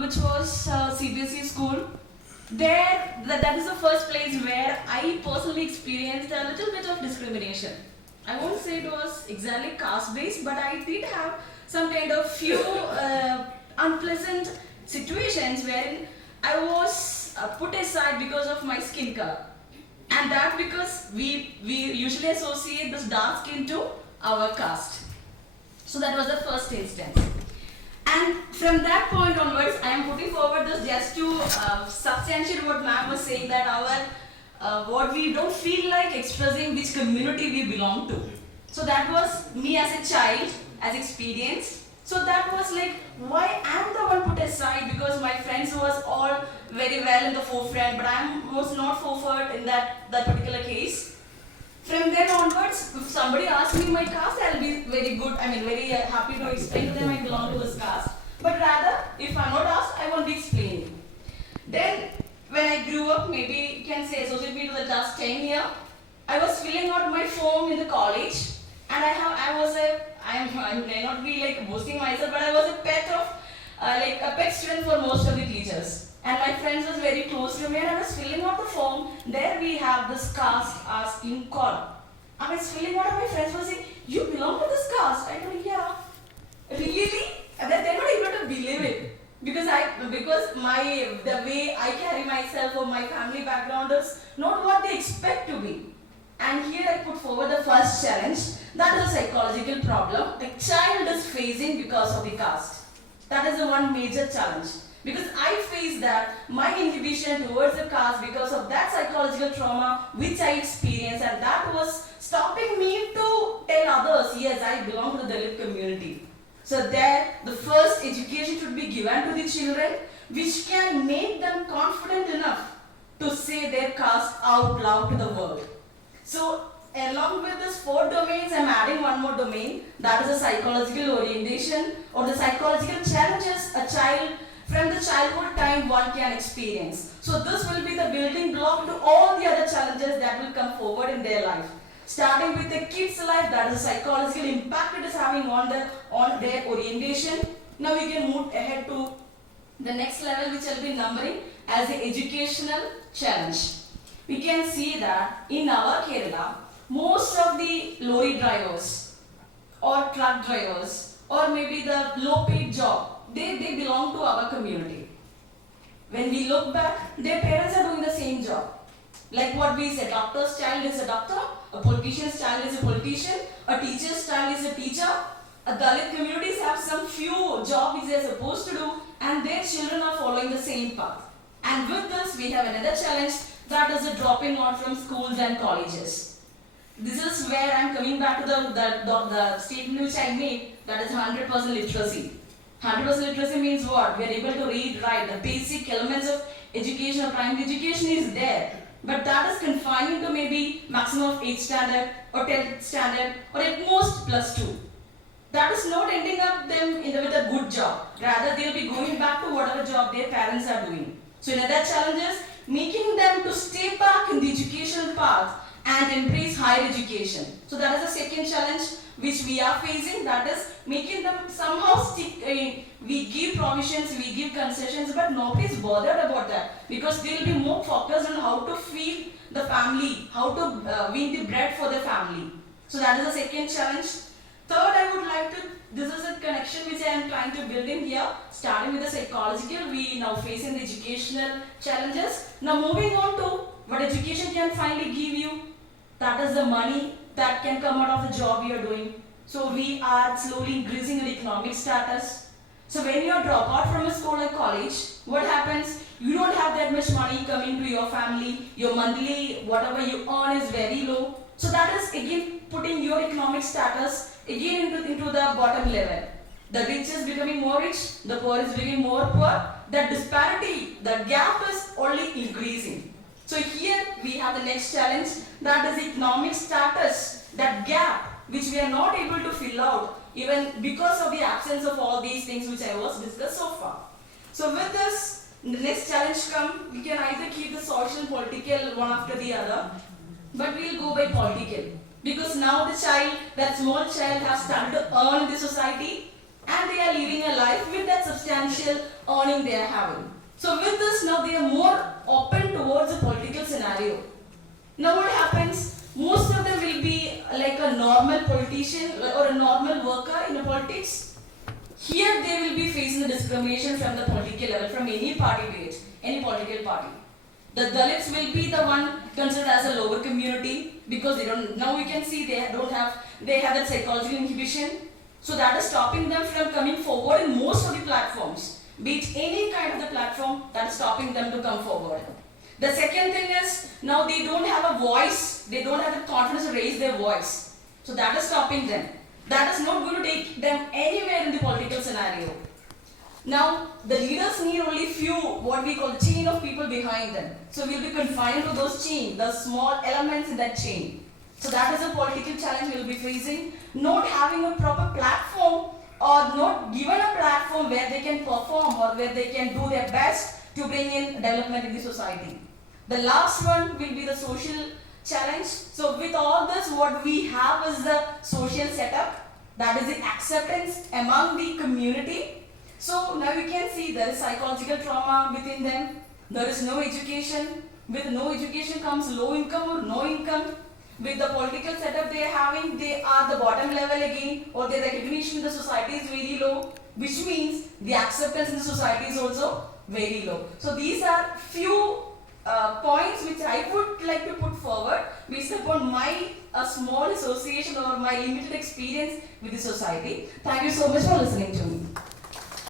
which was CBSE school. There, that is the first place where I personally experienced a little bit of discrimination. I won't say it was exactly caste-based, but I did have some kind of few unpleasant situations wherein I was put aside because of my skin color. And that because we usually associate this dark skin to our caste. So that was the first instance. And from that point onwards, I am putting forward this just to substantiate what ma'am was saying, that our what we don't feel like expressing which community we belong to. So that was me as a child, as experience. So that was like, why I'm the one put aside, because my friends was all very well in the forefront, but I was not forward in that particular case. From then onwards, if somebody asks me my caste, I'll be very good, very happy to explain to them I belong to this caste. But rather, if I'm not asked, I won't be explaining. Then, when I grew up, maybe you can say associate me to the last 10 years, I was filling out my form in the college, and I may not be like boasting myself, but I was a pet of, a pet student for most of the teachers. And my friends was very close to me, and I was filling out the form. There we have this caste asking call. I was filling out, and my friends were saying, "You belong to this caste?" I told, "Yeah." Really? And they're not able to believe it. Because the way I carry myself or my family background is not what they expect to be. And here I put forward the first challenge. That is a psychological problem the child is facing because of the caste. That is the one major challenge. Because I faced that, my inhibition towards the caste because of that psychological trauma which I experienced, and that was stopping me to tell others, yes, I belong to the Dalit community. So there, the first education should be given to the children which can make them confident enough to say their caste out loud to the world. So along with these 4 domains, I am adding one more domain, that is the psychological orientation or the psychological challenges a child from the childhood time one can experience. So this will be the building block to all the other challenges that will come forward in their life. Starting with the kid's life, that is the psychological impact it is having on their orientation. Now we can move ahead to the next level, which I'll be numbering as the educational challenge. We can see that in our Kerala, most of the lorry drivers or truck drivers or maybe the low paid job, they belong to our community. When we look back, their parents are doing the same job. Like what we said, doctor's child is a doctor, a politician's child is a politician, a teacher's child is a teacher. Dalit communities have some few jobs which they are supposed to do, and their children are following the same path. And with this, we have another challenge, that is the dropping out from schools and colleges. This is where I am coming back to the statement which I made, that is 100% literacy. 100% literacy means what? We are able to read, write. The basic elements of education or primary education is there. But that is confining to maybe maximum of 8th standard or 10th standard or at most +2. That is not ending up them with a good job. Rather, they will be going back to whatever job their parents are doing. So another challenge is making them to stay back in the educational path and embrace higher education. So that is the second challenge which we are facing, that is making them somehow stick. We give provisions, we give concessions, but nobody is bothered about that because they will be more focused on how to feed the family, how to win the bread for the family. So that is the second challenge. Third, I would like to, this is a connection which I am trying to build in here, starting with the psychological, we now facing the educational challenges. Now moving on to what education can finally give you, that is the money that can come out of the job you are doing. So we are slowly increasing your economic status. So when you drop out from a school or college, what happens? You don't have that much money coming to your family, your monthly, whatever you earn is very low. So that is again putting your economic status again into the bottom level. The rich is becoming more rich, the poor is becoming more poor. The disparity, the gap is only increasing. So here we have the next challenge, that is economic status, that gap which we are not able to fill out even because of the absence of all these things which I was discussed so far. So with this, the next challenge come, we can either keep the social and political one after the other, but we will go by political. Because now the child, that small child has started to earn in the society and they are living a life with that substantial earning they are having. So with this, now they are more open towards the political scenario. Now what happens? Most of them will be like a normal politician or a normal worker in the politics. Here they will be facing the discrimination from the political level, from any party be it, any political party. The Dalits will be the one considered as a lower community because they don't, now we can see they have that psychological inhibition. So that is stopping them from coming forward in most of the platforms. Be it any kind of the platform, that is stopping them to come forward. The second thing is, now they don't have a voice, they don't have the confidence to raise their voice. So that is stopping them. That is not going to take them anywhere in the political scenario. Now, the leaders need only few, what we call chain of people behind them. So we'll be confined to those chain, the small elements in that chain. So that is a political challenge we'll be facing. Not having a proper platform or not given a platform where they can perform or where they can do their best to bring in development in the society. The last one will be the social challenge. So with all this, what we have is the social setup, that is the acceptance among the community. So now you can see there is psychological trauma within them. There is no education. With no education comes low income or no income. With the political setup they are having, they are the bottom level again, or their recognition in the society is very low, which means the acceptance in the society is also very low. So these are few points which I would like to put forward based upon my small association or my limited experience with the society. Thank you so much for listening to me.